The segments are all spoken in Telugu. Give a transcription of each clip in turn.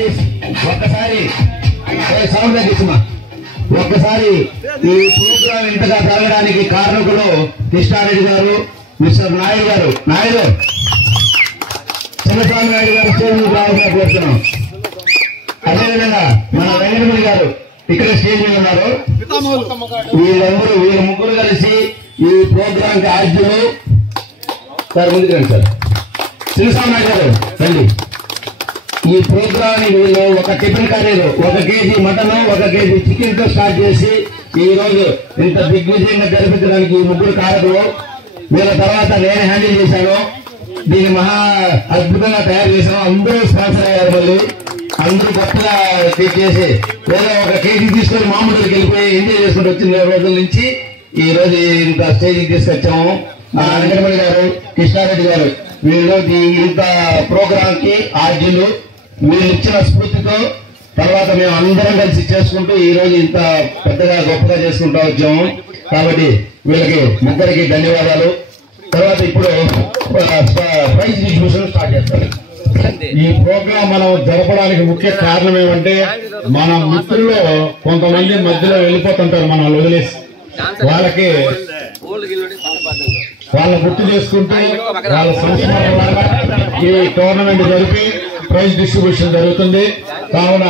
ప్లీజ్ ఒక్కసారి సౌండ్ తగ్గిస్తున్నా. ఒక్కసారి ఈ ప్రోగ్రాం ఇంతగా జరగడానికి కారణకులు కృష్ణారెడ్డి గారు, మిస్టర్ నాయుడు గారు, చిన్నస్వామి నాయుడు గారు స్టేజ్ మీద రావాలని కోరుతున్నాం. అదేవిధంగా మన వెంకటమణి గారు ఇక్కడ స్టేజ్ మీద ఉన్నారు. వీళ్ళ ముగ్గురు కలిసి ఈ ప్రోగ్రాం కి ఆద్యులు. సార్ ముందుకు రండి సార్. చిన్నస్వామి నాయుడు గారు రండి. ఈ ప్రోగ్రామ్ వీళ్ళు ఒక టిఫిన్ కర్రీలు, 1 కేజీ మటన్, 1 కేజీ చికెన్ తో స్టార్ట్ చేసి ఈ రోజు ఇంత దిగ్విజయంగా జరిపించడానికి ఈ ముగ్గురు కారకులు. వీళ్ళ తర్వాత నేను హ్యాండిల్ చేశాను. దీన్ని మహా అద్భుతంగా తయారు చేశాను. అందరూ స్పాన్సర్ అయ్యారు. మళ్ళీ అందరూ కొత్తగా చేసి ఏదో 1 కేజీ తీసుకొని మామూలుకి వెళ్ళిపోయి ఎంజాయ్ చేసుకుంటూ వచ్చిన రోజుల నుంచి ఈ రోజు ఇంత స్టేజ్కి తీసుకొచ్చాము. వెంకటమణి గారు, కృష్ణారెడ్డి గారు వీళ్ళు ఇంత ప్రోగ్రామ్ కి ఆర్జీలు. వీళ్ళు ఇచ్చిన స్ఫూర్తితో తర్వాత మేము అందరం కలిసి చేసుకుంటూ ఈ రోజు ఇంత పెద్దగా గొప్పగా చేసుకుంటూ వచ్చాము. కాబట్టి వీళ్ళకి ముగ్గురికి ధన్యవాదాలు. తర్వాత ఇప్పుడు ప్రైజ్ డిస్ట్రిబ్యూషన్ స్టార్ట్ చేస్తారు. ఈ ప్రోగ్రాం మనం జరపడానికి ముఖ్య కారణం ఏమంటే మన మిత్రుల్లో కొంతమంది మధ్యలో వెళ్ళిపోతుంటారు, మనం వదిలేసి వాళ్ళకి వాళ్ళ గుర్తు చేసుకుంటూ వాళ్ళ సంస్మరణలాగా ఈ టోర్నమెంట్ జరిపి ప్రైజ్ డిస్ట్రిబ్యూషన్ జరుగుతుంది. కావున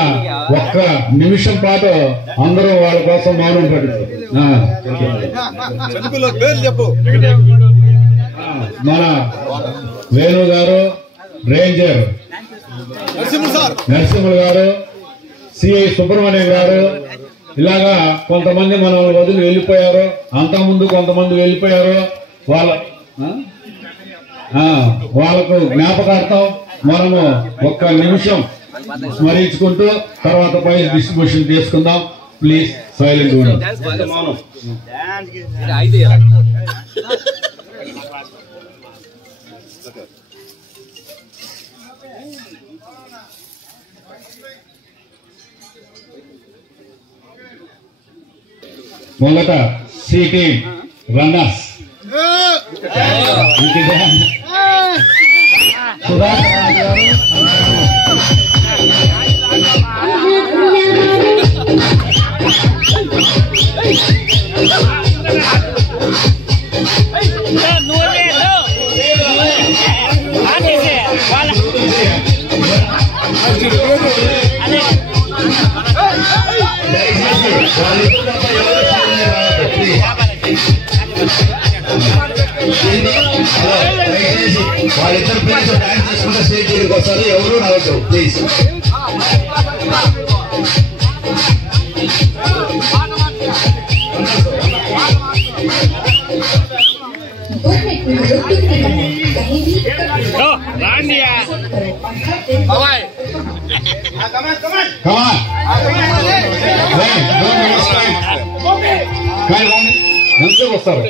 1 నిమిషం పాటు అందరూ వాళ్ళ కోసం మౌనం పడుతుంది. మన వేణు గారు, రేంజర్ నరసింహులు గారు, సిఐ సుబ్రహ్మణ్యం గారు, ఇలాగా కొంతమంది మనం వదిలి వెళ్ళిపోయారు. అంతకుముందు కొంతమంది వెళ్ళిపోయారు. వాళ్ళకు జ్ఞాపకార్థం మనము 1 నిమిషం స్మరించుకుంటూ తర్వాత ప్రైజ్ డిస్ట్రిబ్యూషన్ చేసుకుందాం. ప్లీజ్ సైలెంట్ ఉండండి. మొదట సి టీమ్ రన్నర్స్ వాళ్ళిద్దరు ప్లీజ్ డాన్స్ చేసుకుంటే స్టేజ్ దగ్గరికి వస్తారు. ఎవరు రావద్దు ప్లీజ్. ఎంతసేపు వస్తారు?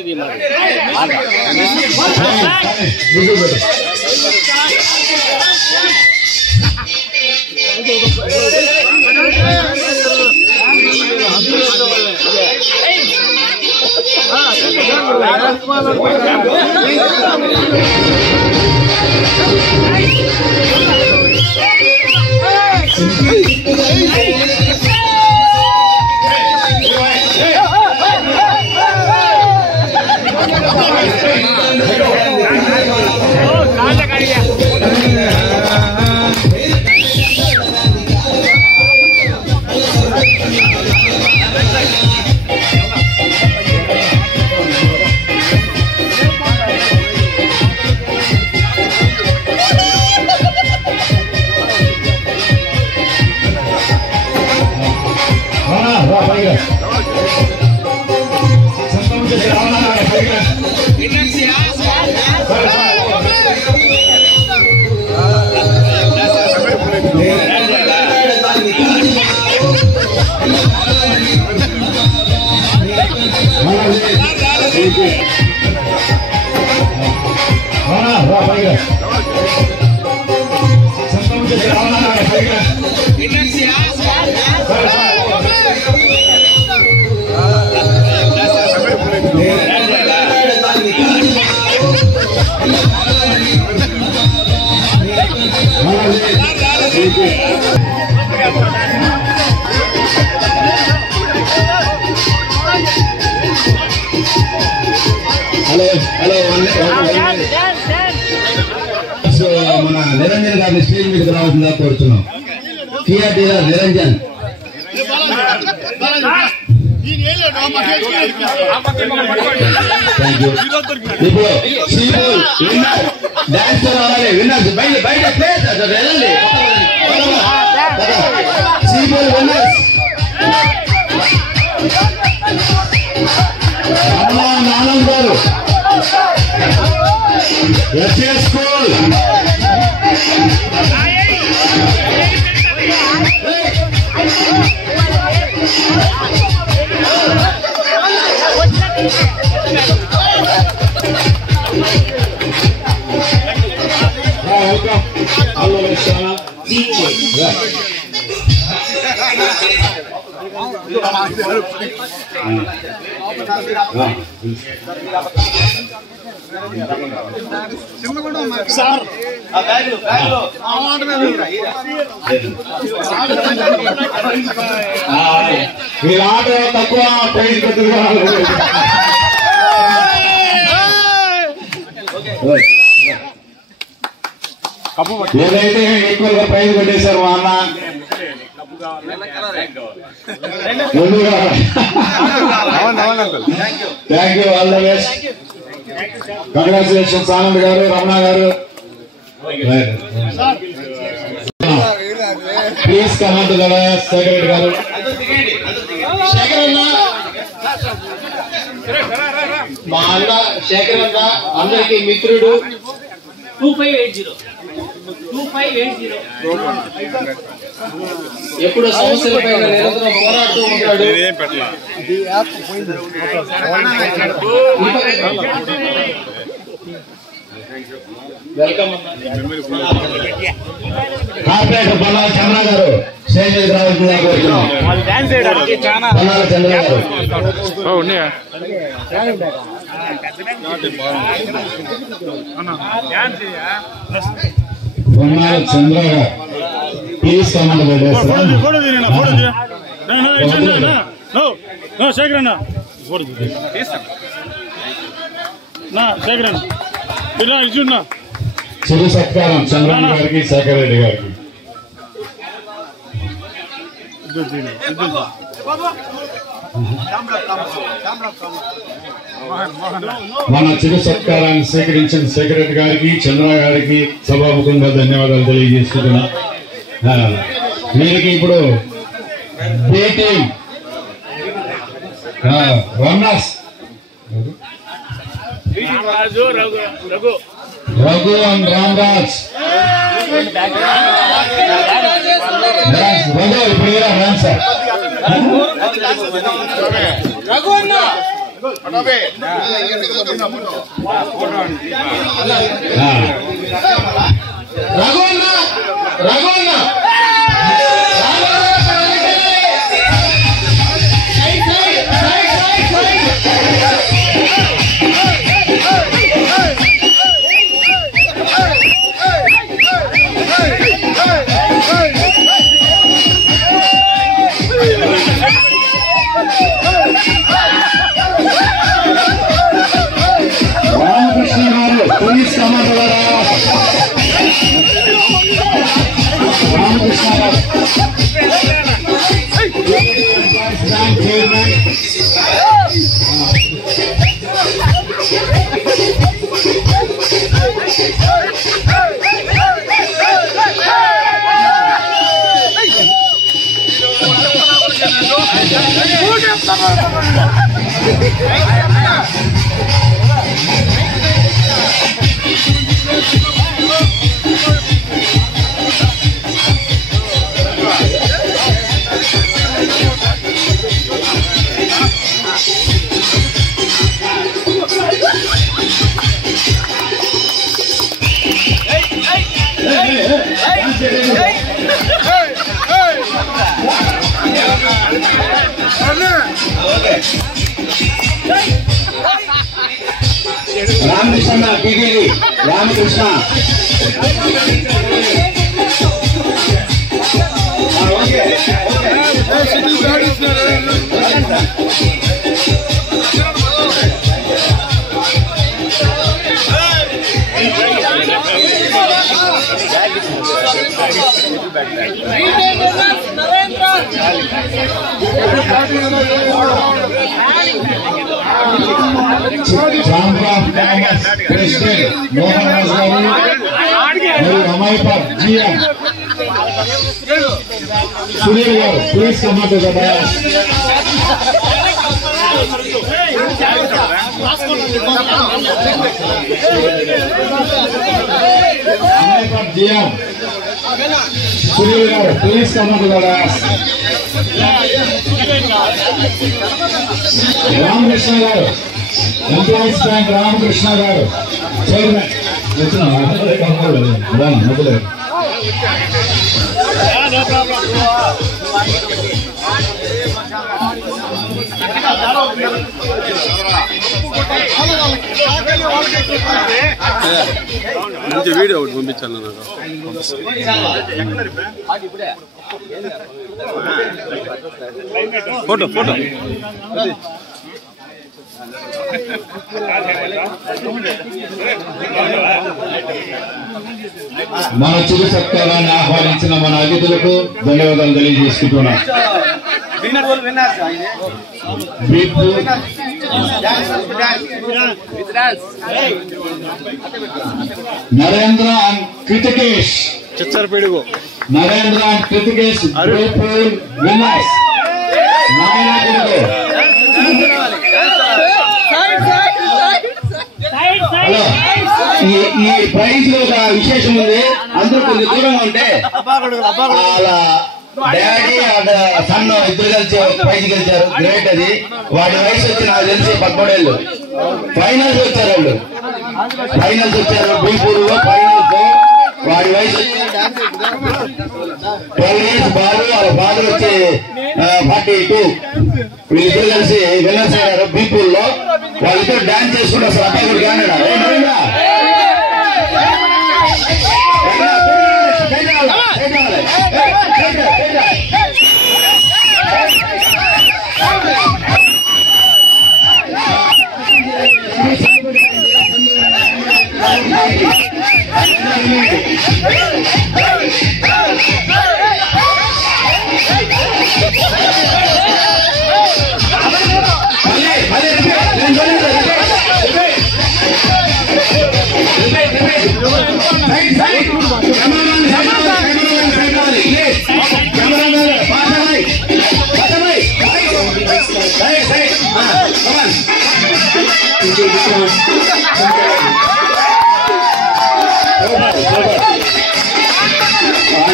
Gracias. వేదిక రావాల్సిందిగా కోరుతున్నాం. Kia dealer Niranjan. ఇప్పుడు డాన్స్ రావాలి. విన్నర్స్ బయట ప్లేస్ వెళ్ళండి. సీబోల్ విన్నర్స్ ఆనంద్ గారు ఎస్ఎస్ స్కూల్. మీరు ఆట తక్కువ ప్రైజ్ ఏదైతే ఎక్కువగా ప్రైజ్ కొట్టేశారు మా అన్న. Thank you, all the best. Congratulations Anand గారు, రమణ గారు. ప్లీజ్ కమాండ్ సెక్రటరీ గారు. మా అన్న శేఖర్ అన్న అందరికి మిత్రుడు. 2580 ఎప్పుడు సమస్యలపై నిరంతరం పోరాడుతూ ఉంటాడు. వెల్కమ్. కార్పొరేటర్ బల్లాల చంద్ర గారు స్టేజ్ మీద రావాల్సిందిగా కోరుతున్నాం. బల్లాల చంద్ర గారు. బొమ్మాల చంద్ర గారు ప్లీజ్ కమాండ్ చిరు సత్కారం చంద్రబాబు గారికి, శేఖర్ రెడ్డి గారికి. మన చిరు సత్కారాన్ని స్వీకరించిన శేఖర్ రెడ్డి గారికి, చంద్ర గారికి సభాముఖంగా ధన్యవాదాలు తెలియజేస్తున్నా. వీరికి ఇప్పుడు రమణాస్ రఘు అండ్ రామరాజ్. రఘు ఇప్పుడు రామ్ సార్. రఘు అన్న రామకృష్ణ గారు పోలీస్ కమాండర్ గారు. Ramakrishna garu chairman. Ramakrishna TV Ramakrishna president Mohan Raju garu మరియు అమాయపర్ GM Sunil garu please come to the dais. అమాయపర్ GM Sunil garu please come to the dais. Ramakrishna garu employees bank Ramakrishna garu chairman మొదలు. మంచి వీడియో ఒకటి పంపించాను నాకు. ఫోటో ఫోటో మన చిరు సత్కారాన్ని ఆహ్వానించిన మన అతిథులకు ధన్యవాదాలు తెలియజేసుకుంటున్నాం. నరేంద్ర అండ్ కృతికేష్ చిచ్చరపీడుగు Narendra and Kritikesh winners. Hello, ఈ ప్రైజ్ లో ఒక విశేషం ఉంది. అందరూ కొంచెం దూరంగా ఉంటే వాళ్ళ డాడీ అండ్ సన్ ఇద్దరు కలిసి ప్రైజ్ గెలిచారు. గ్రేట్. అది వాడి వయసు వచ్చి నాకు తెలిసి 13 ఏళ్ళు. ఫైనల్స్ వచ్చారు వాళ్ళు. ఫైనల్స్ వచ్చారు బీపూర్ లో ఫైనల్స్. వాడి వయసు 12 ఇయర్స్ బాబు. వాళ్ళ ఫాదర్ వచ్చి 42. వీళ్ళిద్దరు కలిసి విన్నర్స్ అయ్యారు బీపూర్ లో. వాళ్ళిద్దరు డాన్స్ చేసుకుంటే అసలు అబ్బాయి కూడా కానాడా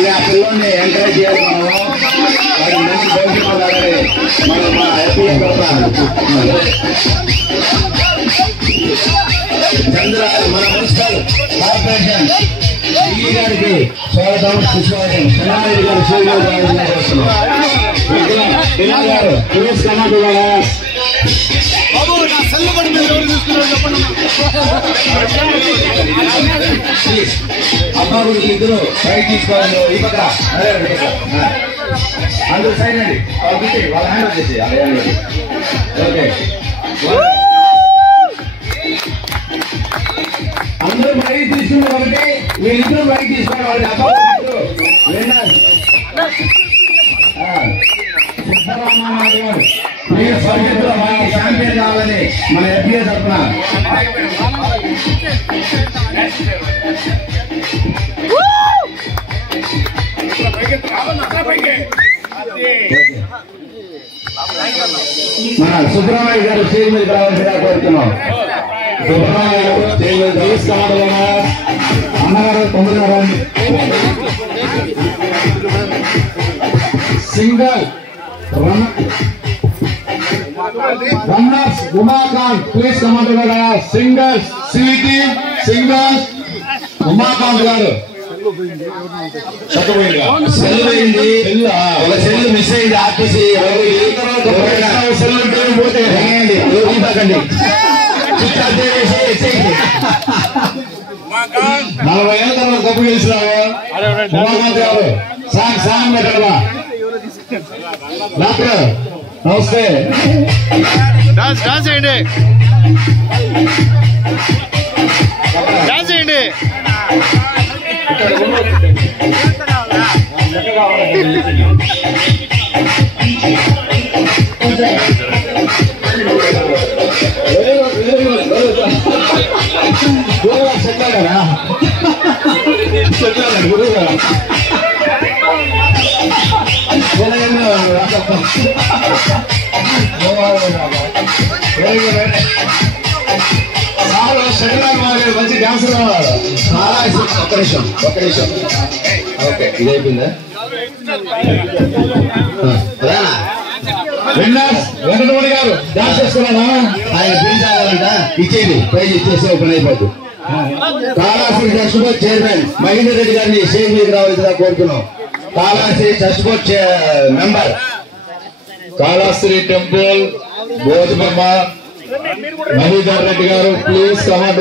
ఆ పిల్లల్ని ఎంకరేజ్ చేయాలి. మనము వాడి మంచి భవిష్యత్తు ఉండాలని మనం మన హ్యాపీగా పెడతాము. చంద్ర మన మున్సిపల్ కార్పొరేషన్ ఈ గారికి స్వాగతం సుస్వాగతం. చంద్రారెడ్డి గారు గారు ప్లీజ్ కమాండ్ అబ్బాబు ఇద్దరు సైడ్ తీసుకోవాలి. ఈ పక్క అందరూ సైడ్ అండి. వాళ్ళ హ్యాండ్ వచ్చేసి ఓకే. అందరూ బయట తీసుకున్నారు కాబట్టి వీళ్ళిద్దరూ బయట తీసుకోవాలి. వాళ్ళ అబ్బాబు మీరు భవిష్యత్తులో మనకి ఛాంపియన్ కావాలని మన ఎఫ్ఏ తరఫున మన సుబ్రహ్మణ్య గారు స్టేజ్ మీద రావాల్సిందిగా కోరుతున్నాం. సుబ్రహ్మణ్య గారు స్టేజ్ మీద తీసుకురావాలి. అన్నగారు 9 single runners Umakant please command గారు. సింగర్స్ సిటీ సింగర్స్ ఉమాకాంత్ గారు. సెల్ మిస్ అయింది. ఆర్టీసీ సెల్ పోతే పోకండి. 40 ఏళ్ళ తర్వాత గొప్ప గెలిచినారు ఉమాకాంత్ గారు. సాంగ్ పెట్టాలా డాక్టర్? నమస్తే. డాన్స్ చేయండి, డాన్స్ చేయండి. మంచి డాన్సర్ ఒక్క నిమిషం ఓకే ఇది అయిపోయిందా వెంకటరమణ గారు డాన్స్ చేస్తున్నారా? ఆయన బిల్ కావాలంట ఇచ్చేది ప్రైజ్ ఇచ్చేసి ఓపెన్ అయిపోద్దు. Kalashri trust board chairman Mahender Reddy గారిని స్టేజ్ మీదకి రావాల్సిందిగా కోరుతున్నాం. Kalashri trust board member Kalashri temple board member Mahender Reddy garu please come on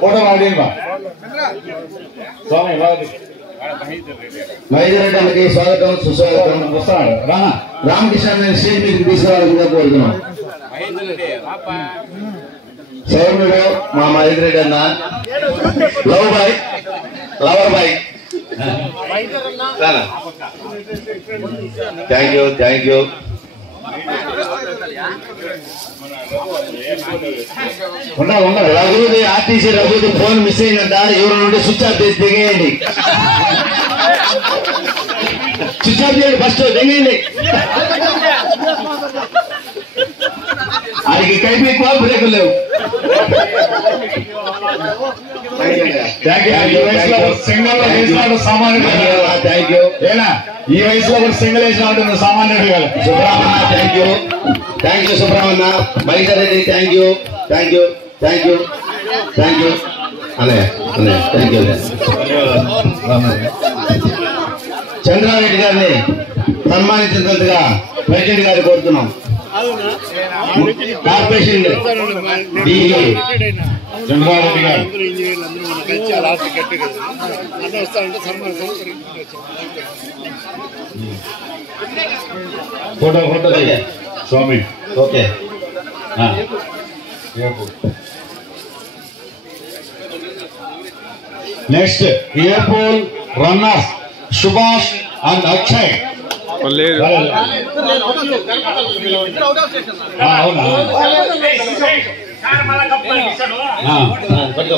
photo Swamy Mahender Reddy గారికి స్వాగతం సుస్వాగతం. వస్తాడు రామకృష్ణ స్టేజ్ మీదకి తీసుకురావాల్సిందిగా కోరుతున్నాం. సౌమ్యుడు మా మహేందర్ రెడ్డి అన్న లవర్ బాయ్ థ్యాంక్ యూ రఘుది ఆర్టీసీ రఘుది ఫోన్ మిస్ అయిందంట. ఎవరు నుండి స్విచ్ ఆఫ్ చేసి దిగేయండి. స్విచ్ ఆఫ్ చేయండి ఫస్ట్ దిగేయండి. ఆయనకి కైపు ఎక్కువ బ్రేకులు లేవు. Thank you. ఈ వయసులో కూడా సింగిల్ వేసినట్టు సామాన్యుడు కాదు. Subrahmanya thank you Subrahmanya. Mahender Reddy thank you అనే థ్యాంక్ యూ. చంద్రారెడ్డి గారిని సన్మానించినందుగా ప్రెసిడెంట్ గారిని కోరుతున్నాం. Corporation Chandra Reddy garu photo Swamy okay. Next ఎయిర్పోల్ రన్నర్స్ సుభాష్ అండ్ అక్షయ్. అవునా పట్టుకో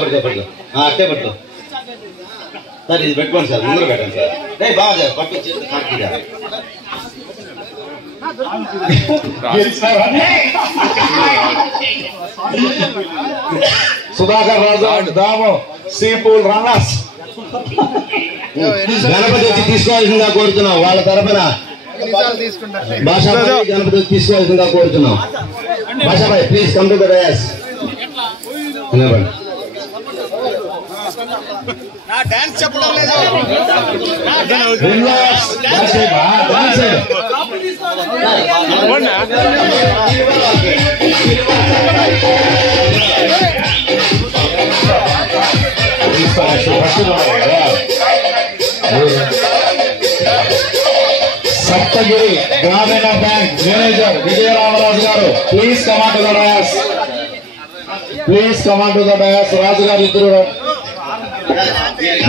అట్టే పట్టుకో సార్. ఇది పెట్టుకోండి సార్, ముందర పెట్టండి సార్. బాగా పట్టు సుధాకర్ రాజు దాము సీపూల్ రన్నర్స్. గణపతి వచ్చి తీసుకోవాల్సిందిగా కోరుతున్నాం. వాళ్ళ తరఫున భాషాబాయి గణపతి వచ్చి తీసుకోవాల్సిందిగా కోరుతున్నాం. Bhashabai please come to the dais. Dance చెప్పడం లేదు. Saptagiri Grameena bank manager Vijayaramaraju garu please command the dais. Raju garu ఇద్దరు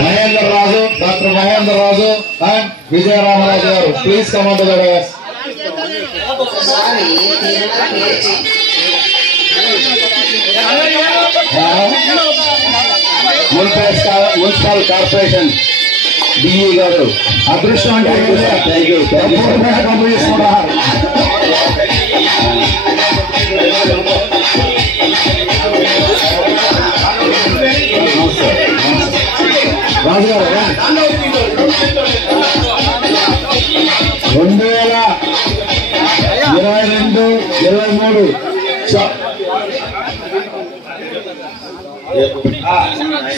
Mahender Raju, doctor Mahender Raju and Vijayaramaraju garu please command the dais. Municipal corporation DE garu అదృష్టం అంటే థ్యాంక్ యూ. రాజు గారు 2022-23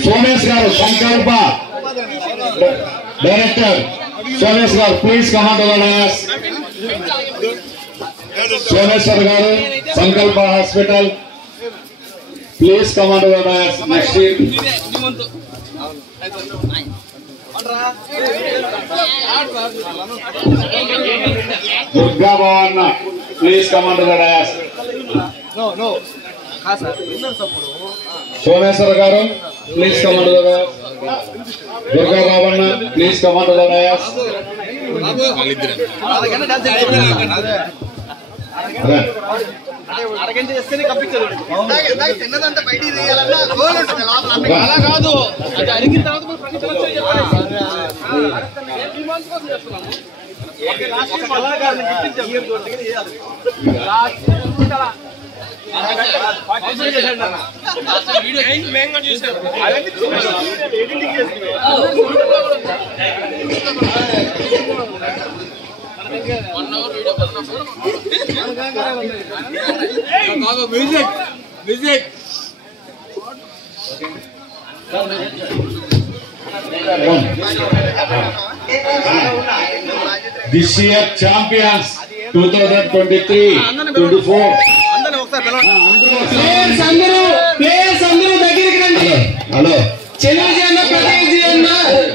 సోమేష్ గారు సంకల్ప director Somesh garu please command the dais. Someshwar garu Sankalpa hospital please command the dais. Next Durga Bhavan please command the dais. Someshwara garu please command the Durga బాబన్న ప్లీజ్ కమాండ్ ద డయాస్. అరగంట చేస్తేనే కప్పించదు. తిన్నదంతా బయటికి తీయాలన్నా గోల్ ఉంటుంది లోపల. అలా కాదు, అది అరిగిన తర్వాత music this year champions 2023-24. Players అందరూ దగ్గరికి రండి. హలో చెల్లెజీ అన్న ప్రదేశీ అన్న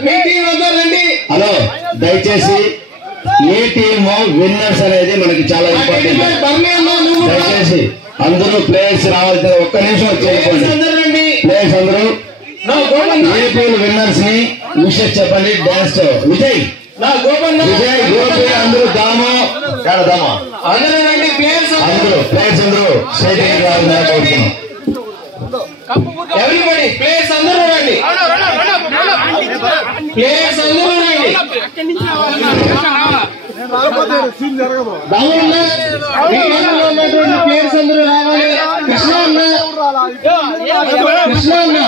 మీటింగ్ వద్ద రండి. హలో దయచేసి ఏ టీమ్ విన్నర్స్ అనేది మనకి చాలా ఇంపార్టెంట్. దయచేసి అందరూ ప్లేయర్స్ రావాల్సిన ఒక్క నిమిషం వచ్చేయండి. ప్లేయర్స్ అందరూ ఏ టీమ్ విన్నర్స్ ని విషయం చెప్పండి. డాన్స్ విజయ్ విజయ్ గోపి అందరూ దామో అందరూ రండి. ప్లేయర్స్ అందరూ స్టేడియం రావాలని కోరుతున్నాం. ఎవ్రీబడి ప్లేయర్స్ అందరూ రండి. ప్లేయర్స్ అందరూ రండి. ప్లేయర్స్ అందరూ రావాలి. కృష్ణ అన్న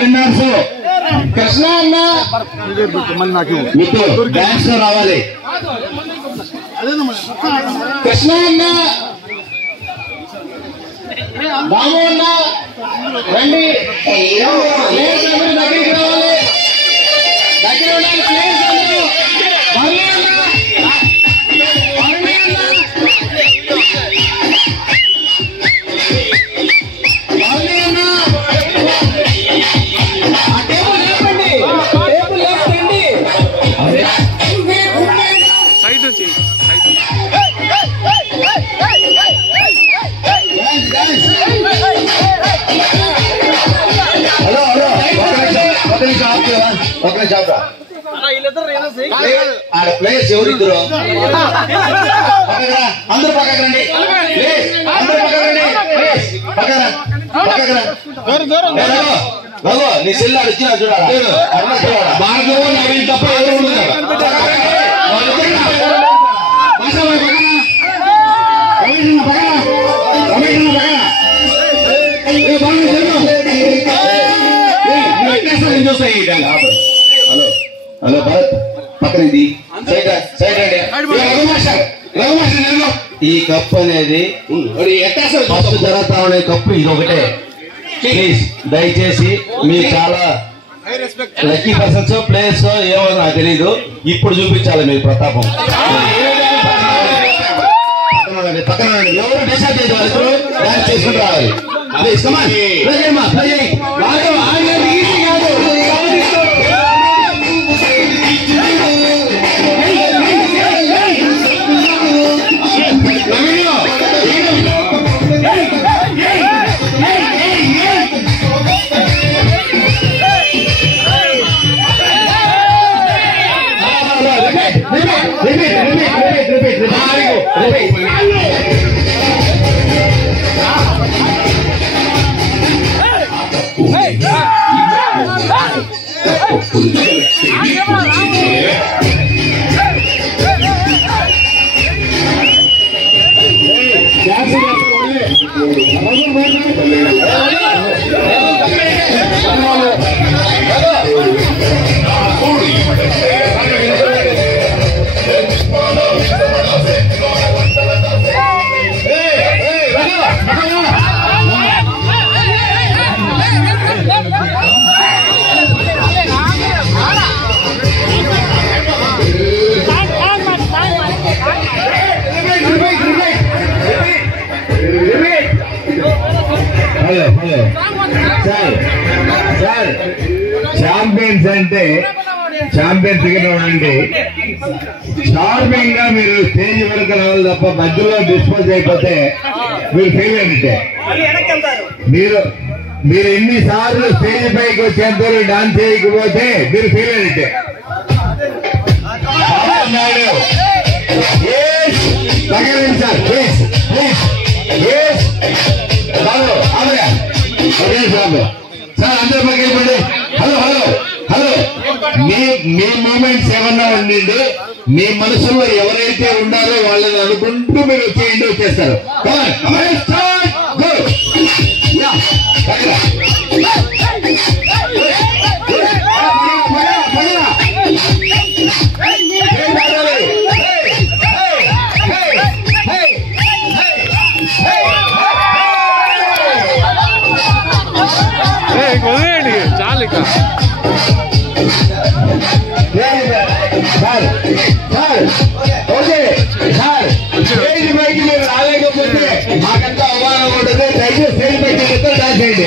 విన్నర్స్ కృష్ణ అన్న మీకు డాన్స్ రావాలి. కృష్ణ అన్న బాబు అన్న రండి. ప్లేయర్స్ అందరూ దగ్గరికి రావాలి. దగ్గర ఉండాలి ప్లేయర్స్ అందరూ. ప్లేయర్స్ ఎవరిద్దరు అందరూ పక్కకు రండి. అందరూ పక్కకు రండి. బాబు నీ సెల్లాడు ఇచ్చిన చూడాలి. భార్గవ్ నవీన్ తప్ప ఎవరు ఉండదు. హలో హలో భరత్ పక్కనది సైడ్ రండి. ఈ కప్ అనేది ఫస్ట్ జరుగుతా ఉండే కప్పు ఇది ఒకటే. ప్లీజ్ దయచేసి మీరు చాలా లక్కీ పర్సన్స్ ప్లేయర్స్ ఏమో నాకు తెలీదు. ఇప్పుడు చూపించాలి మీరు ప్రతాపం. పక్కన ఎవరు డిసైడ్ చేసే వాళ్ళు డాన్స్ చేసుకుంటూ రావాలి. ప్లీజ్ కమాన్ ఈజీ కాదు. ఛాంపియన్స్ అంటే ఛాంపియన్స్ దగ్గర ఉండండి. షార్పింగ్ గా మీరు స్టేజ్ వరకు రావాలి తప్ప మధ్యలో డిస్పోజ్ అయిపోతే మీరు ఫెయిల్ అయినట్టే. మీరు ఎన్నిసార్లు స్టేజ్ పైకి వచ్చేంత డాన్స్ చేయకపోతే మీరు ఫెయిల్ అయినట్టే. Sir please please Babu sir అందరూ పక్కన. హలో హలో హలో మీ మూమెంట్స్ ఏమన్నా ఉండండి. మీ మనసులో ఎవరైతే ఉన్నారో వాళ్ళని అనుకుంటూ మీరు వచ్చేయండి, వచ్చేస్తారు. చాలు ఇక sir sir okay sir stage పైకి మీరు రాలేకపోతే మాకంతా అవమానం ఉంటుంది. దయచేసి స్టేజ్ పైకి డాన్స్ చేయండి.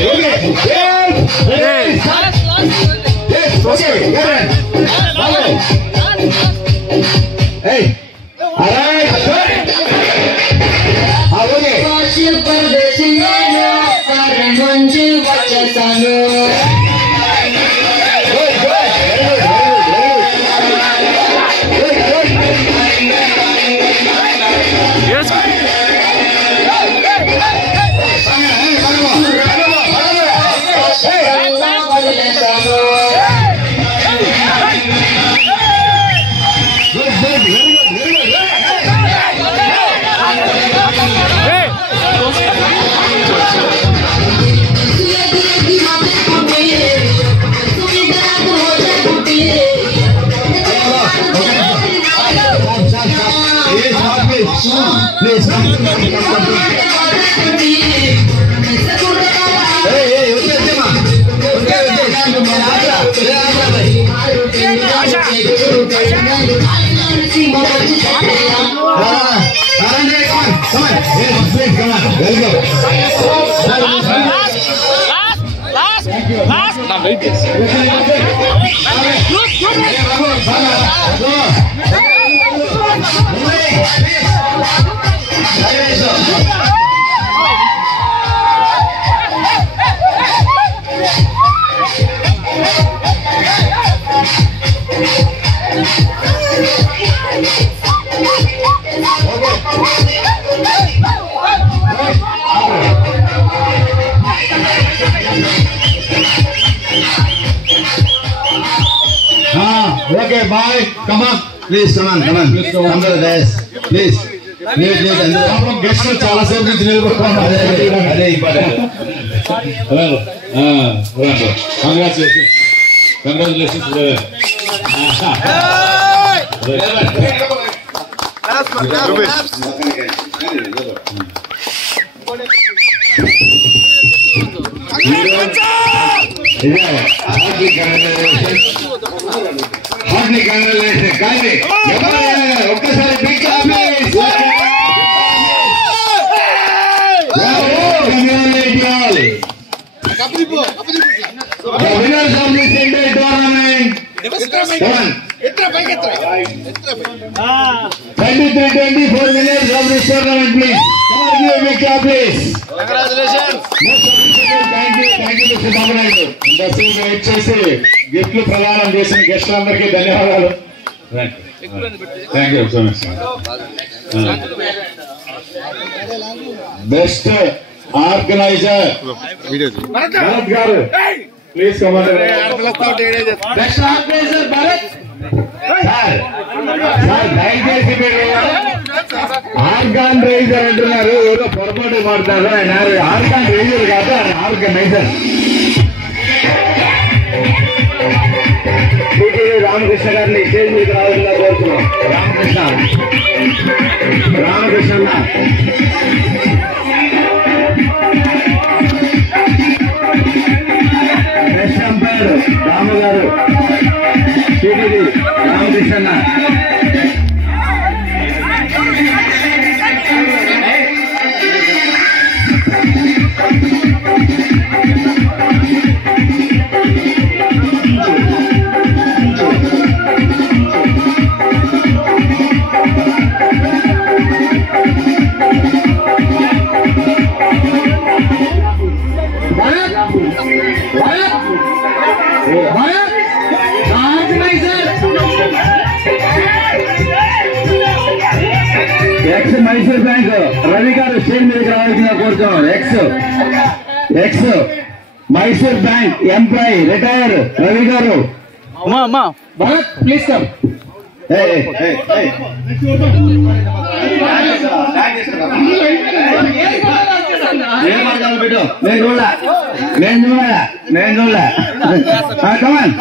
Okay, bye. Come on. Please, come on. Come to the desk. Please. Guest చాలా సేపు నుంచి నిలబడుకున్నాం. అదే ఇంపార్టెంట్. కంగ్రాచులేషన్స్ కానీ ఒక్కసారి winners of this entire tournament 23-24 winners of this tournament, please. Come on, give a big clap, please. Congratulations. Thank you, Mr. Babanayadu. ఇంతసేపు వెయిట్ చేసి గిఫ్ట్లు ప్రదానం చేసిన గెస్టులందరికీ ధన్యవాదాలు. Thank you so much. Best organiser Bharat garu, please come on. Best organiser Bharat sir. దయచేసి మీరు ఆర్గాన్ రైజర్ అంటున్నారు, ఏదో పొరపాటు మాట్లాడారు. ఆయన ఆర్గాన్ రైజర్ కాదు, ఆయన ఆర్గనైజర్. రామకృష్ణ గారిని స్టేజ్ మీద రావాలని కోరుతున్నాం. Ramakrishna best umpire Ramu garu, TTD Ramakrishna. Ex Mysore bank Ravi garu stage మీదకి రావాల్సిన కోరుతున్నాం. Ex Mysore bank employee retire Ravi garu. Bharat please come. పెట్టు. నేను చూడలే కమాన్.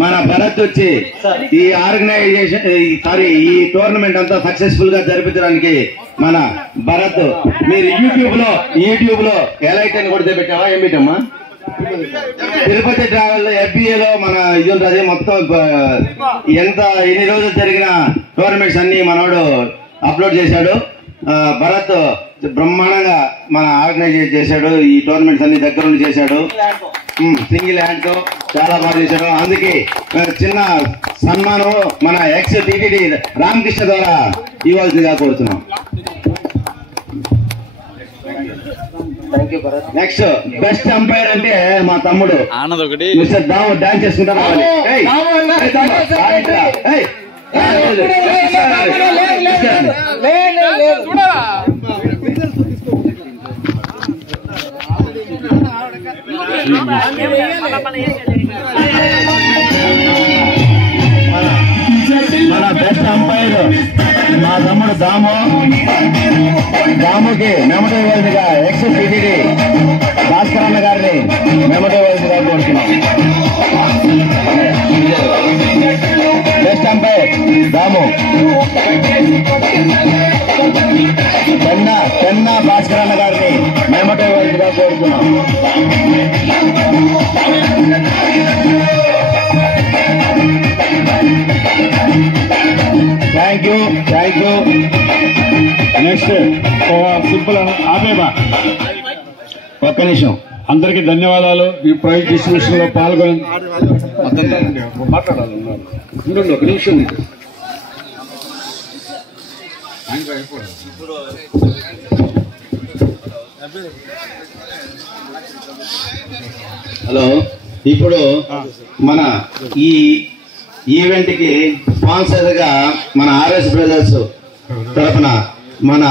మన భరత్ వచ్చి ఈ ఆర్గనైజేషన్ ఈ టోర్నమెంట్ అంతా సక్సెస్ఫుల్ గా జరిపించడానికి మన భరత్ మీరు యూట్యూబ్ లో ఎలైట్ అని కొడితే పెట్టావా? ఏం పెట్టామా? తిరుపతి ట్రావెల్ ఎఫ్బిఏలో మన ఇది ఉంటుంది మొత్తం. ఎన్ని రోజులు జరిగిన టోర్నమెంట్స్ అన్ని మనోడు అప్లోడ్ చేశాడు. భరత్ బ్రహ్మాండంగా మన ఆర్గనైజ్ చేశాడు. ఈ టోర్నమెంట్స్ అన్ని దగ్గరుండి చేశాడు. సింగిల్ హ్యాండ్ తో చాలా బాగా చేశాడు. అందుకే చిన్న సన్మానం మన ఎక్స్ టిటిడి రామకృష్ణ ద్వారా ఇవ్వాల్సిందిగా కోరుతున్నాం. నెక్స్ట్ బెస్ట్ అంపైర్ అంటే మా తమ్ముడు మిస్టర్ దాము డాన్స్ చేసుకుంటా రావాలి. మన బెస్ట్ అంపైర్ మా తమ్ముడు దాముకి మెమరీ వైజ్గా ఎక్స్ టిటిడి భాస్కర్ అన్న గారిని మెమరీ వైజ్గా కోరుతున్నాం. Best umpire Damu. పెన్నా భాస్కర్ అన్న గారిని మెమరీ వైజ్గా కోరుతున్నాం. Thank you. నెక్స్ట్ సింపుల్ ఆపేబా. ఒక్క నిమిషం. అందరికీ ధన్యవాదాలు. ఈ ప్రైజ్ డిస్ట్రిబ్యూషన్ లో పాల్గొని మాట్లాడాలి. ఒక నిమిషం. హలో, ఇప్పుడు మన ఈ ఈవెంట్ కి స్పాన్సర్ గా మన ఆర్ఎస్ బ్రదర్స్ తరఫున మన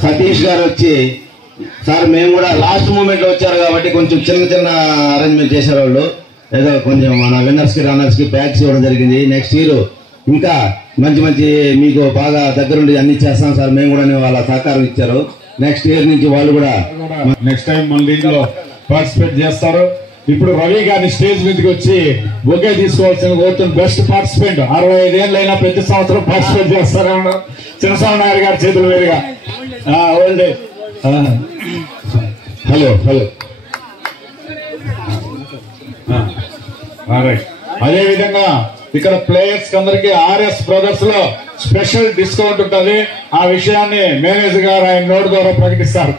సతీష్ గారు వచ్చి, సార్ మేము కూడా లాస్ట్ మూమెంట్ లో వచ్చారు కాబట్టి కొంచెం చిన్న అరేంజ్మెంట్ చేశారు వాళ్ళు. ఏదో కొంచెం మన విన్నర్స్ కి రన్నర్స్ కి ప్యాక్స్ ఇవ్వడం జరిగింది. నెక్స్ట్ ఇయర్ ఇంకా మంచి మీకు బాగా దగ్గరుండి అన్ని చేస్తాం సార్ మేము కూడా వాళ్ళ సహకారం ఇచ్చారు. నెక్స్ట్ ఇయర్ నుంచి వాళ్ళు కూడా నెక్స్ట్ టైం మన దీంట్లో పార్టిసిపేట్ చేస్తారు. ఇప్పుడు రవి గారిని స్టేజ్ మీదకి వచ్చి బొకే తీసుకోవాల్సిన కోరుతున్న బెస్ట్ పార్టిసిపెంట్ 65 ఏళ్ళు అయినా ప్రతి సంవత్సరం పార్టిసిపేట్ చేస్తారన్న చిన్నస్వామి నాయుడు గారి చేతుల మీదుగా. ఓల్డ్ హలో అదే విధంగా ఇక్కడ ప్లేయర్స్ అందరికి ఆర్ఎస్ బ్రదర్స్ లో స్పెషల్ డిస్కౌంట్ ఉంటుంది. ఆ విషయాన్ని మేనేజర్ గారు ఆయన నోట్ ద్వారా ప్రకటిస్తారు.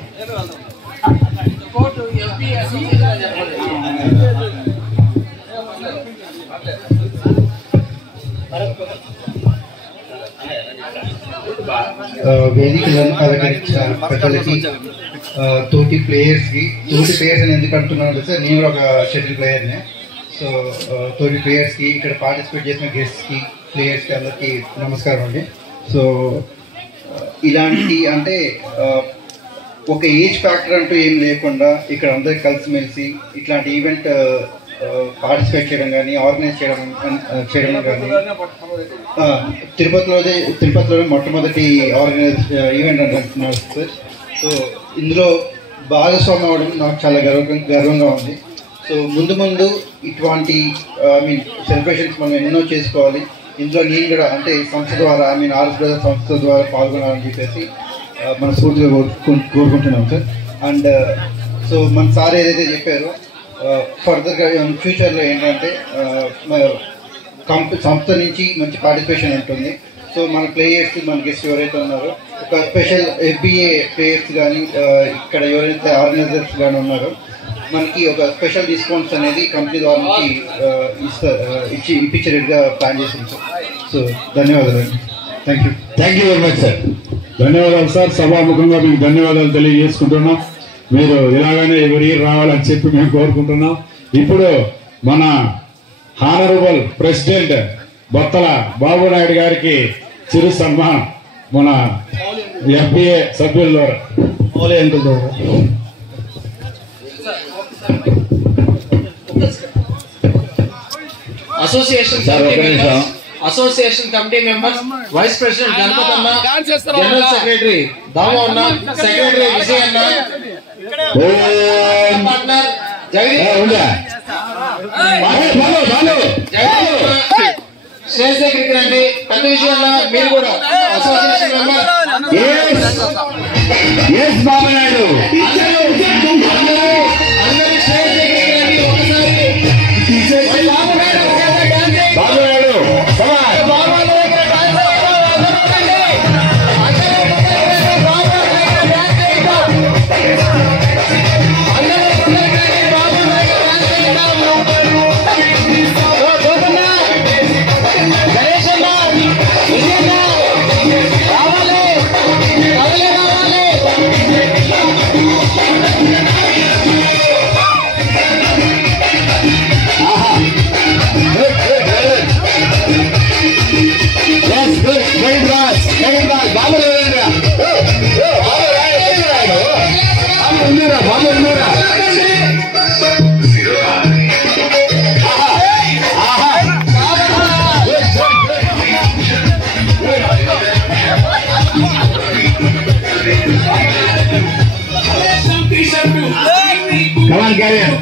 వేదికలను అలంకరించిన ప్రజలకి, తోటి ప్లేయర్స్ అని ఎందుకు అంటున్నాను సార్, నేను ఒక షటిల్ ప్లేయర్నే. సో తోటి ప్లేయర్స్ కి, ఇక్కడ పార్టిసిపేట్ చేసిన గెస్ట్స్ కి, ప్లేయర్స్ కి అందరికి నమస్కారం అండి. సో ఇలాంటి అంటే ఒక ఏజ్ ఫ్యాక్టర్ అంటూ ఏం లేకుండా ఇక్కడ అందరికి కలిసిమెలిసి ఇట్లాంటి ఈవెంట్ పార్టిసిపేట్ చేయడం కానీ, ఆర్గనైజ్ చేయడం కానీ, తిరుపతిలోనే మొట్టమొదటి ఆర్గనైజ్ ఈవెంట్ అంటున్నారు సార్. సో ఇందులో భాగస్వామి అవ్వడం నాకు చాలా గర్వంగా ఉంది. సో ముందు ఇటువంటి సెలబ్రేషన్స్ మనం ఎన్నో చేసుకోవాలి. ఇందులో నేను కూడా అంటే సంస్థ ద్వారా ఆర్ఎస్ బ్రదర్స్ సంస్థ ద్వారా పాల్గొనాలని చెప్పేసి మనస్ఫూర్తిగా కోరుకుంటున్నాం సార్. అండ్ సో మన సార్ ఏదైతే చెప్పారో ఫర్దర్గా ఫ్యూచర్లో ఏంటంటే సంస్థ నుంచి మంచి పార్టిసిపేషన్ ఉంటుంది. సో మన ప్లేయర్స్, మన గెస్ట్ ఎవరైతే ఉన్నారో, ఒక స్పెషల్ ఎఫ్బిఏ ప్లేయర్స్ కానీ, ఇక్కడ ఎవరైతే ఆర్గనైజర్స్ కానీ ఉన్నారో, మనకి ఒక స్పెషల్ డిస్కౌంట్స్ అనేది కంపెనీ ద్వారా నుంచి ఇప్పించేట్టుగా ప్లాన్ చేసాం సార్. సో ధన్యవాదాలు. Thank you. Thank you very much sir. ధన్యవాదాలు సార్. సభాముఖంగా మీకు ధన్యవాదాలు తెలియజేసుకుంటున్నాం. మీరు ఇలాగనే ఎవరి రావాలని చెప్పి మేము కోరుకుంటున్నాం. ఇప్పుడు మన హానరబుల్ ప్రెసిడెంట్ బొత్తల బాబునాయుడు గారికి చిరు సన్మానం మన FBA సభ్యుల ద్వారా association committee members, vice president Ganapathi అన్న, జనరల్ సెక్రటరీ దామో అన్న, సెక్రటరీ విజయ్ అన్న, పార్ట్నర్ స్టేజ్ దగ్గరికి రండి. పెద్ద విషయం అన్న, మీరు కూడా అసోసియేషన్ మెంబర్. బాబునాయుడు అందరూ స్టేజ్ దగ్గరికి రండి ఒకసారి. Babunaidu Come on, carry on.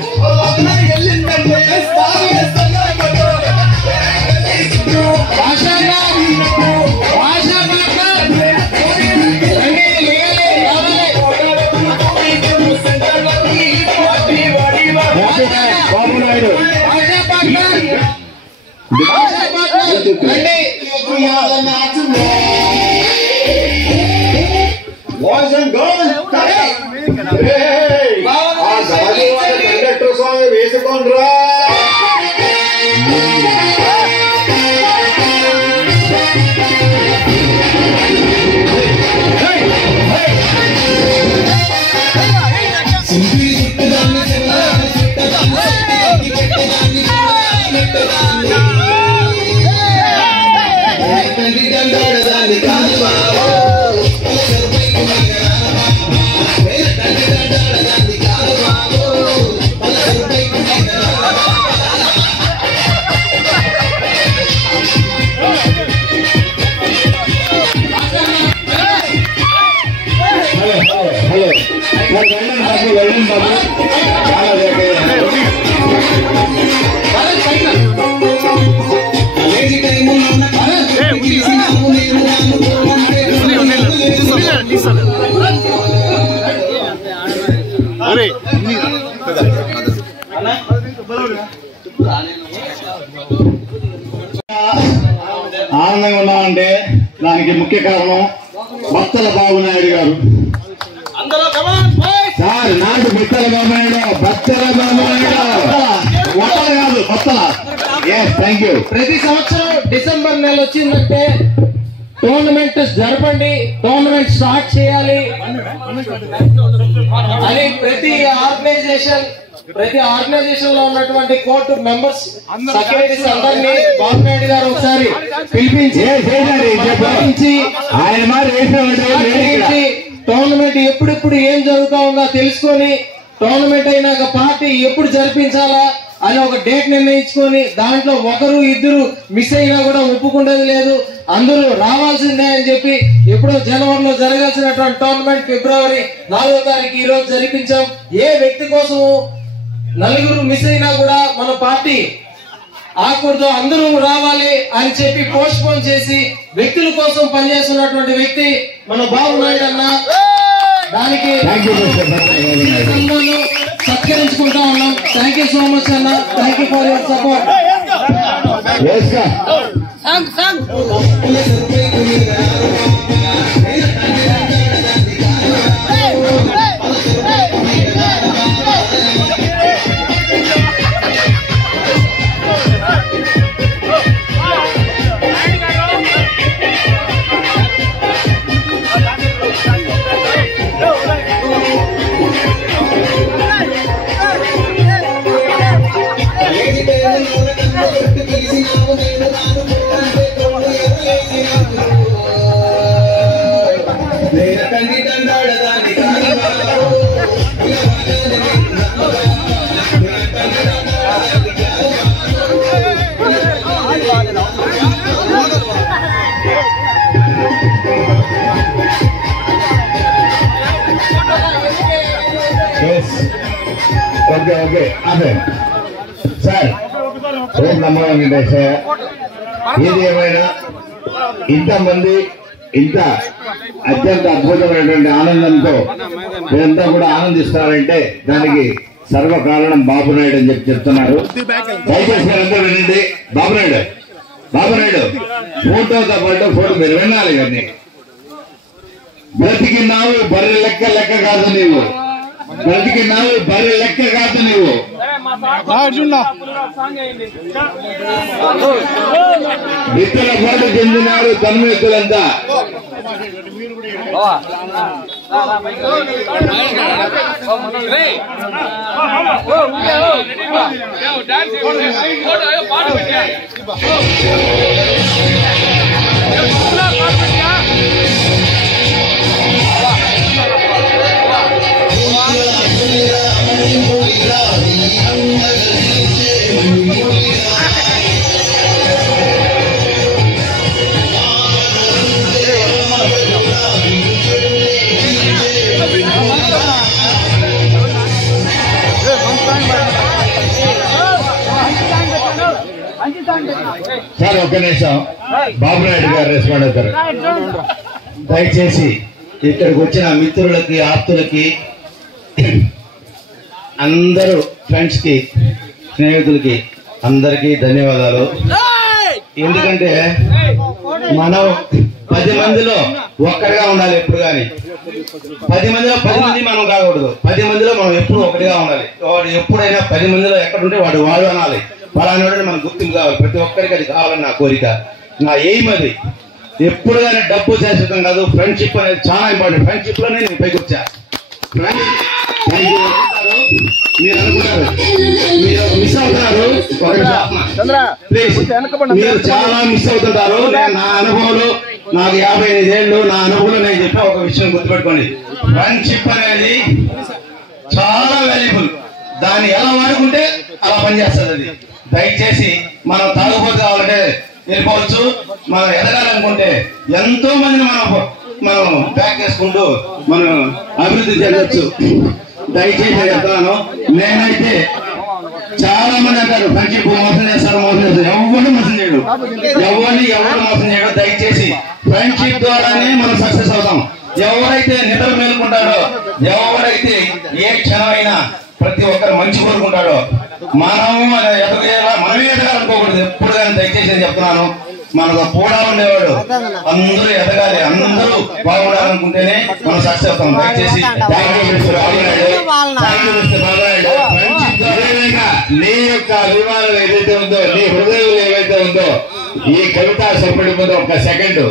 Boys and girls, conductor Swamy వేసుకోండిరా. ఆనందంగా ఉన్నామంటే దానికి ముఖ్య కారణం బొత్తల బాబునాయుడు గారు. సార్ నాడు బొత్తల బాబునాయుడు, బొత్తల బాబునాయుడు బొత్తల కాదు బొత్తల. Thank you. ప్రతి సంవత్సరం డిసెంబర్ నెల వచ్చిందంటే టోర్నమెంట్ జరపండి, టోర్నమెంట్ స్టార్ట్ చేయాలి అని ప్రతి ఆర్గనైజేషన్ లో ఉన్నటువంటి కోర్టు మెంబర్స్, సెక్రటరీస్ అందరినీ బాబునాయుడు గారు ఒకసారి పిలిపించి ఆయన టోర్నమెంట్ ఎప్పుడెప్పుడు ఏం జరుగుతా ఉందో తెలుసుకొని, టోర్నమెంట్ అయినాక పార్టీ ఎప్పుడు జరిపించాలా అని ఒక డేట్ నిర్ణయించుకొని దాంట్లో ఒకరు ఇద్దరు మిస్ అయినా కూడా ఒప్పుకునేది లేదు, అందరూ రావాల్సిందే అని చెప్పి ఎప్పుడో జనవరిలో జరగాల్సినటువంటి టోర్నమెంట్ ఫిబ్రవరి 4వ తారీఖు ఈ రోజు జరిపించాం. ఏ వ్యక్తి కోసం నలుగురు మిస్ అయినా కూడా మన పార్టీ ఆకూడదు, అందరూ రావాలి అని చెప్పి పోస్ట్ పోన్ చేసి వ్యక్తుల కోసం పనిచేస్తున్నటువంటి వ్యక్తి మన బాబునాయుడు అన్న. దానికి సత్కరించుకుంటా ఉన్నాం. థ్యాంక్ యూ సో మచ్ అన్న. Thank you for your support. Okay అదే సార్ రేపు నమ్మకం వెంకటేశ్వర ఏది ఏమైనా ఇంతమంది ఇంత అత్యంత అద్భుతమైనటువంటి ఆనందంతో మీరంతా కూడా ఆనందిస్తారంటే దానికి సర్వకారణం బాబునాయుడు అని చెప్తున్నారు. దయచేసి మీరంతా వినండి. బాబునాయుడు ఫోటోతో పాటు ఫోటో మీరు వినాలి. కానీ బ్రతికినావు బర్రె లెక్క కాదు నీవు, బ్రతికినావు బర్రె లెక్క కాదు నీవు. మిత్రుల పాటు చెందినారు తన్మయతులంతా. సార్ ఒక్క నిమిషం, బాబునాయుడు గారు రెస్పాండ్ అవుతారు. దయచేసి ఇక్కడికి వచ్చిన మిత్రులకి ఆప్తులకి అందరూ ఫ్రెండ్స్ కి స్నేహితులకి అందరికీ ధన్యవాదాలు. ఎందుకంటే మనం 10 మందిలో ఒక్కడిగా ఉండాలి ఎప్పుడు కానీ. 10 మందిలో 10 మంది మనం కాకూడదు. 10 మందిలో మనం ఎప్పుడు ఒకటిగా ఉండాలి. వాడు ఎప్పుడైనా 10 మందిలో ఎక్కడుంటే వాడు అనాలి. ఫలానాడు మనకు గుర్తింపు కావాలి. ప్రతి ఒక్కరికి అది కావాలని నా కోరిక, నా ఎయిమ్ అది. ఎప్పుడు కానీ డబ్బు శాశ్వతం కాదు. ఫ్రెండ్షిప్ అనేది చాలా ఇంపార్టెంట్. ఫ్రెండ్షిప్ లోనే నేను పైకి వచ్చా. మీరు అనుకుంటారు మీరు మిస్ అవుతున్నారు, మీరు చాలా మిస్ అవుతుంటారు. నా అనుభవంలో నాకు 55 ఏళ్ళు, నా అనుభవంలో నేను చెప్పే ఒక విషయం గుర్తుపెట్టుకోండి. ఫ్రెండ్షిప్ అనేది చాలా వాల్యుబుల్. దాన్ని ఎలా వాడుకుంటే అలా పనిచేస్తుంది అది. దయచేసి మనం తాగుబోతు కావాలంటే వెళ్ళిపోవచ్చు. మనం ఎదగాలనుకుంటే ఎంతో మందిని మనం బ్యాక్ చేసుకుంటూ మనం అభివృద్ధి చేయవచ్చు. దయచేసి చెప్తున్నాను. నేనైతే చాలా మంది అంటారు ఫ్రెండ్షిప్ మోసం చేస్తారు. ఎవరు మోసం చేయడు, ఎవరు మోసం చేయడు. దయచేసి ఫ్రెండ్షిప్ ద్వారానే మనం సక్సెస్ అవుతాం. ఎవరైతే నిద్ర మేలుకుంటాడో, ఎవరైతే ఏ క్షణమైనా ప్రతి ఒక్కరు మంచి కోరుకుంటాడో, మనమే ఎదగాలనుకోకూడదు ఎప్పుడు కానీ. దయచేసి నేను చెప్తున్నాను, మనకు కూడా ఉండేవాడు అందరూ ఎదగాలి, అందరూ బాగుండాలనుకుంటేనే మనం సక్సెస్ అవుతాం. దయచేసి నీ యొక్క అభిమానం ఏదైతే ఉందో, నీ హృదయం ఏవైతే ఉందో, ఈ కవిత చెప్పడం ముందు ఒక సెకండ్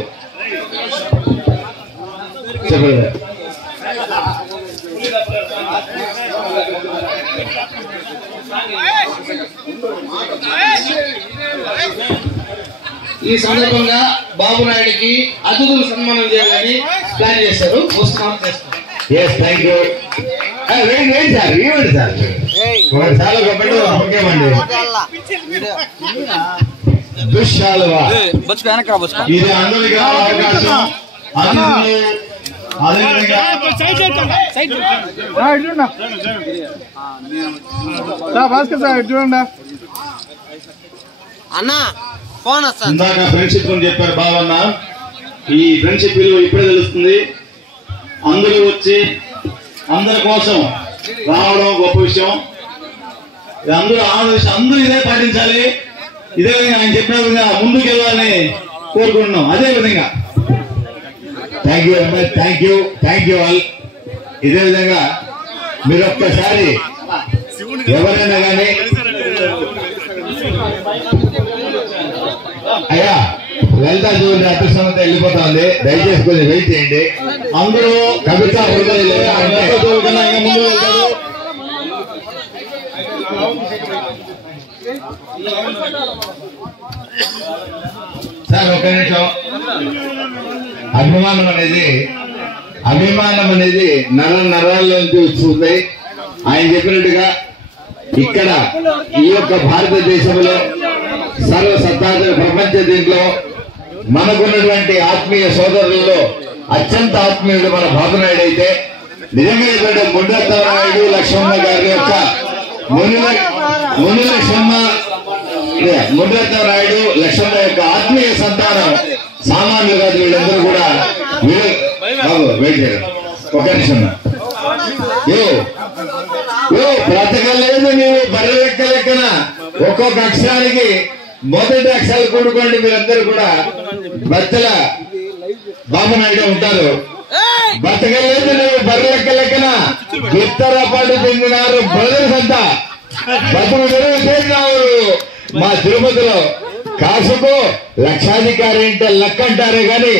చెప్పలేదు. ఈ సందర్భంగా బాబునాయుడికి అతిథులు సన్మానం చేయాలని ప్లాన్ చేశారు. Thank you. సార్ ఇవ్వండి సార్, చాలా గొప్పండి. ఓకేమండి. దుశ్శాలువా ఇది అందరికీ అవకాశం. అన్నా ఫోన్ వస్తా. ఇందాక ఫ్రెండ్షిప్ అని చెప్పారు బావన్న. ఈ ఫ్రెండ్షిప్ విలువ ఇప్పుడే తెలుస్తుంది. అందరూ వచ్చి అందరి కోసం రావడం గొప్ప విషయం. అందరూ ఆలోచన, అందరూ ఇదే పాటించాలి. ఇదే విధంగా ఆయన చెప్పిన విధంగా ముందుకు వెళ్ళాలని కోరుకుంటున్నాం. అదే విధంగా thank you very much. Thank you all. ఇదే విధంగా మీరు ఒక్కసారి ఎవరైనా కానీ అయ్యా లలితా జూని అతిశమంతా వెళ్ళిపోతుంది. దయచేసి కొంచెం వెయిట్ చేయండి. అందరూ కవిత హృదయం ముందు వెళ్తారు. సార్ ఒక నిమిషం. అభిమానం అనేది నరాల్లోంచి వస్తుంది. ఆయన చెప్పినట్టుగా ఇక్కడ ఈ యొక్క భారతదేశంలో సర్వసత్తాత్మక ప్రపంచ దీంట్లో మనకున్నటువంటి ఆత్మీయ సోదరులలో అత్యంత ఆత్మీయుడు మన బాబునాయుడు అయితే, నిజంగా ఇక్కడ గుండెత్తనాయుడు లక్ష్మణ గారి యొక్క ముని లక్ష్మమ్మ, మునిరత్నరాయుడు లక్ష్మమ్మ యొక్క ఆత్మీయ సంతానం సామాన్యులు కాదు వీళ్ళందరూ కూడా. వెయిట్ చేయాలి ఒక నిమిషం. బ్రతకలేదు నీవు బర్రె లెక్కన ఒక్కొక్క అక్షరానికి మొదటి అక్షరాలు కూడుకోండి. మీరందరూ కూడా బత్తల బాబునాయుడు ఉంటారు. బతకలేదు నువ్వు బర్రె లెక్కన ఉత్తరపాటు చెందినారు బ్రదర్స్ అంతా బతుకు చేసినారు. మా తిరుపతిలో కాసుకు లక్షాధికారి అంటే లెక్క అంటారే గాని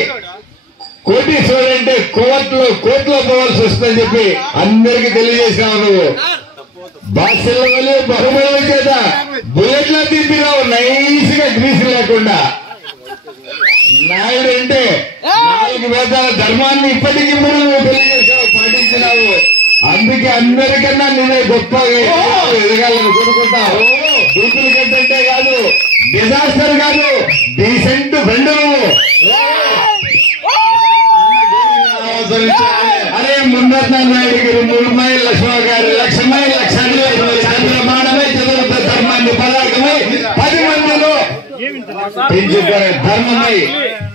కోటీశ్వరుడు అంటే కోట్లో పోవాల్సి వస్తుందని చెప్పి అందరికి తెలియజేసినావు. నువ్వు బాక్సుల వల్ల బహుమతుల చేత బుల్లెట్లా తిప్పినావు నైస్ గా గ్రీసు లేకుండా. నాయుడు అంటే 4 వేదాల ధర్మాన్ని ఇప్పటికీ నువ్వు తెలియజేసావు, పాటించినావు. అందుకే అందరికన్నా నేనే గొప్పగా ఎదగాలని కోరుకుంటావు. డూప్లికేట్ అంటే కాదు, డిజాస్టర్ కాదు, డీసెంట్ ఫ్రెండ్ నువ్వు. అరే మున్నరత్నాయుడికి 3 మైల్ లక్ష్మ గారు లక్ష్మై లక్షాన్ని చంద్రమానమై చదువుత ధర్మాన్ని పదాకమై 10 మందిలో పెంచుకునే ధర్మమై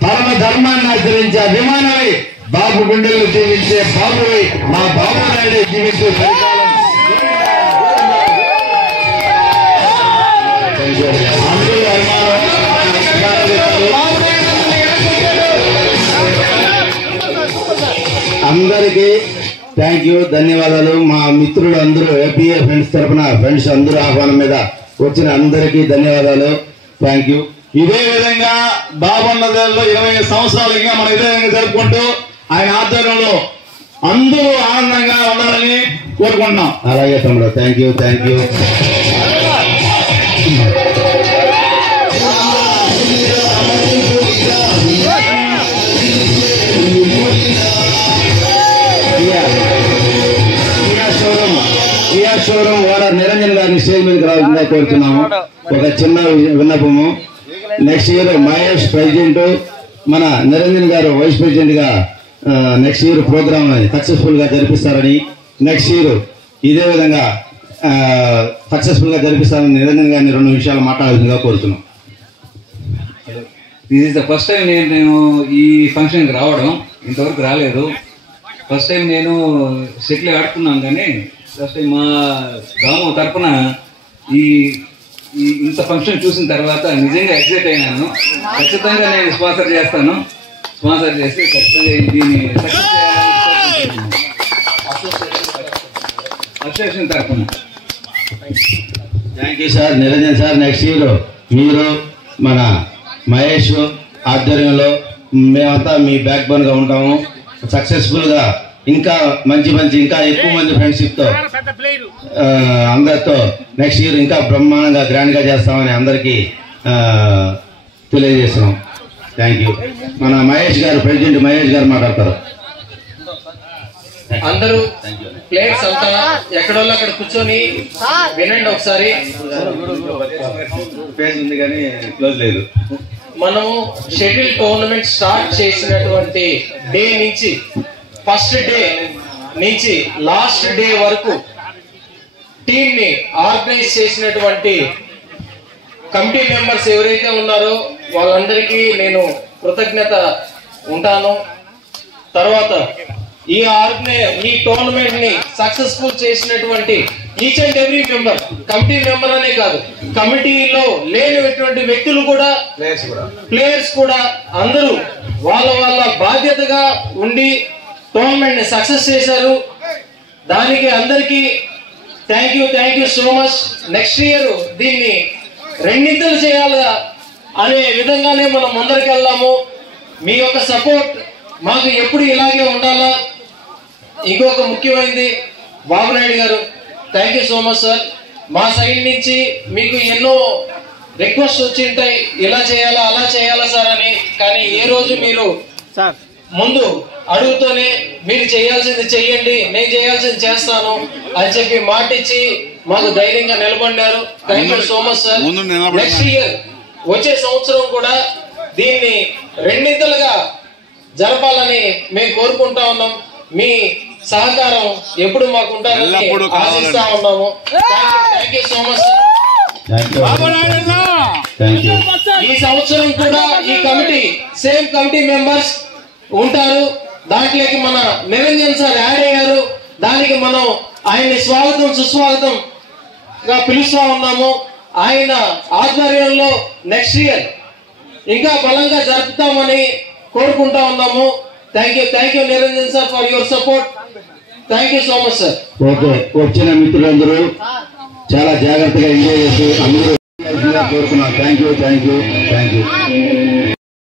పరమ ధర్మాన్ని ఆచరించే అభిమానమై బాబు గుండెలు జీవించే బాబువై మా బాబు నాయుడు జీవించే అందరికీ థ్యాంక్ యూ, ధన్యవాదాలు. మా మిత్రులు అందరూ ఏపీఏ ఫ్రెండ్స్ తరఫున ఫ్రెండ్స్ అందరూ ఆహ్వానం మీద వచ్చిన అందరికీ ధన్యవాదాలు, థ్యాంక్ యూ. ఇదే విధంగా బాబన్నదేళ్ళలో 20 సంవత్సరాలు ఇంకా మనం ఇదే విధంగా జరుపుకుంటూ ఆయన ఆధ్వర్యంలో అందరూ ఆనందంగా ఉండాలని కోరుకుంటున్నాం. అలాగే తమ్ముడు, thank you, thank you. Showroom owner Niranjan గారిని స్టేజ్ మీదకి రావాల్సిందిగా కోరుతున్నాము. ఒక చిన్న విన్నపము. నెక్స్ట్ ఇయర్ మహేష్ ప్రెసిడెంట్, మన నిరంజన్ గారు వైస్ ప్రెసిడెంట్ గా నెక్స్ట్ ఇయర్ ప్రోగ్రామ్ సక్సెస్ఫుల్ గా జరిపిస్తారని, నెక్స్ట్ ఇయర్ ఇదే విధంగా సక్సెస్ఫుల్ గా జరిపిస్తారని నిరంజన్ గారిని 2 విషయాలు మాట్లాడాల్సిందిగా కోరుతున్నాం. This is the first time నేను ఈ ఫంక్షన్కి రావడం, ఇంతవరకు రాలేదు. ఫస్ట్ టైం నేను సెటిల్ ఆడుతున్నాను, కానీ ఫస్ట్ టైం మా గ్రామం తరఫున ఈ ఇంత ఫంక్షన్ చూసిన తర్వాత నిజంగా ఎక్సైట్ అయినాను. ఖచ్చితంగా నేను స్పాన్సర్ చేస్తాను. స్పాన్సర్ చేసి ఖచ్చితంగా దీన్ని అసోసియేషన్ తరఫున. Thank you sir. Niranjan sir, next year మీరు మన మహేష్ ఆధ్వర్యంలో మేమంతా మీ బ్యాక్ బోన్ గా ఉంటాము. సక్సెస్ఫుల్ గా ఇంకా మంచి ఇంకా ఎక్కువ మంది ఫ్రెండ్షిప్ తో అందరితో నెక్స్ట్ ఇయర్ ఇంకా బ్రహ్మాండంగా గ్రాండ్ గా చేస్తామని అందరికీ తెలియజేస్తున్నాం. Thank you. మన మహేష్ గారు, ప్రెసిడెంట్ మహేష్ గారు మాట్లాడతారు. అందరూ ప్లేయర్స్ అంతా ఎక్కడో అక్కడ కూర్చొని వినండి ఒకసారి. పేజ్ ఉంది కానీ క్లోజ్ లేదు. మనము షటిల్ టోర్నమెంట్ స్టార్ట్ చేసినటువంటి డే నుంచి, ఫస్ట్ డే నుంచి లాస్ట్ డే వరకు టీమ్ ని ఆర్గనైజ్ చేసినటువంటి కమిటీ మెంబర్స్ ఎవరైతే ఉన్నారో వాళ్ళందరికీ నేను కృతజ్ఞత ఉంటాను. తర్వాత ఈ టోర్నమెంట్ ని సక్సెస్ఫుల్ చేసినటువంటి each and every member, committee member అనే కాదు, కమిటీలో లేనటువంటి వ్యక్తులు కూడా, ప్లేయర్స్ కూడా అందరూ వాళ్ళ బాధ్యతగా ఉండి టోర్నమెంట్ ని సక్సెస్ చేశారు. దానికి అందరికీ thank you so much. Next year దీన్ని 2 చేయాలా అనే విధంగానే మనం ముందరికి వెళ్దాము. మీ యొక్క సపోర్ట్ మాకు ఎప్పుడు ఇలాగే ఉండాలా. ఇంకొక ముఖ్యమైనది, బాబునాయుడు గారు, thank you so much sir. మా సైడ్ నుంచి మీకు ఎన్నో రిక్వెస్ట్ వచ్చింటాయి, ఇలా చేయాలా అలా చేయాలా సార్ అని. కానీ ఏ రోజు మీరు ముందు అడుగుతూనే మీరు చేయాల్సింది చెయ్యండి, నేను చేయాల్సింది చేస్తాను అని చెప్పి మాటిచ్చి మాకు ధైర్యంగా నిలబడ్డారు. Thank you so much sir. Next year వచ్చే సంవత్సరం కూడా దీన్ని 2 జరపాలని మేము కోరుకుంటా ఉన్నాం. మీ సహకారం ఎప్పుడు మాకు ఉండాలని ఆశిస్తా ఉన్నాము. Thank you so much sir. ఈ సంవత్సరం కూడా ఈ కమిటీ సేమ్ కమిటీ మెంబర్స్ ఉంటారు. దాంట్లోకి మన నిరంజన్ సార్ యాడ్ అయ్యారు. దానికి మనం ఆయన్ని స్వాగతం సుస్వాగతం గా పిలుస్తా ఉన్నాము. ఆయన ఆధ్వర్యంలో నెక్స్ట్ ఇయర్ ఇంకా బలంగా జరుపుతామని కోరుకుంటా ఉన్నాము. Thank you Niranjan sir for your support. Thank you so much sir. Okay, వచ్చిన మిత్రులందరూ చాలా జాగ్రత్తగా ఎంజాయ్ చేసి అందరూ కోరుకున్నాం. థ్యాంక్ యూ.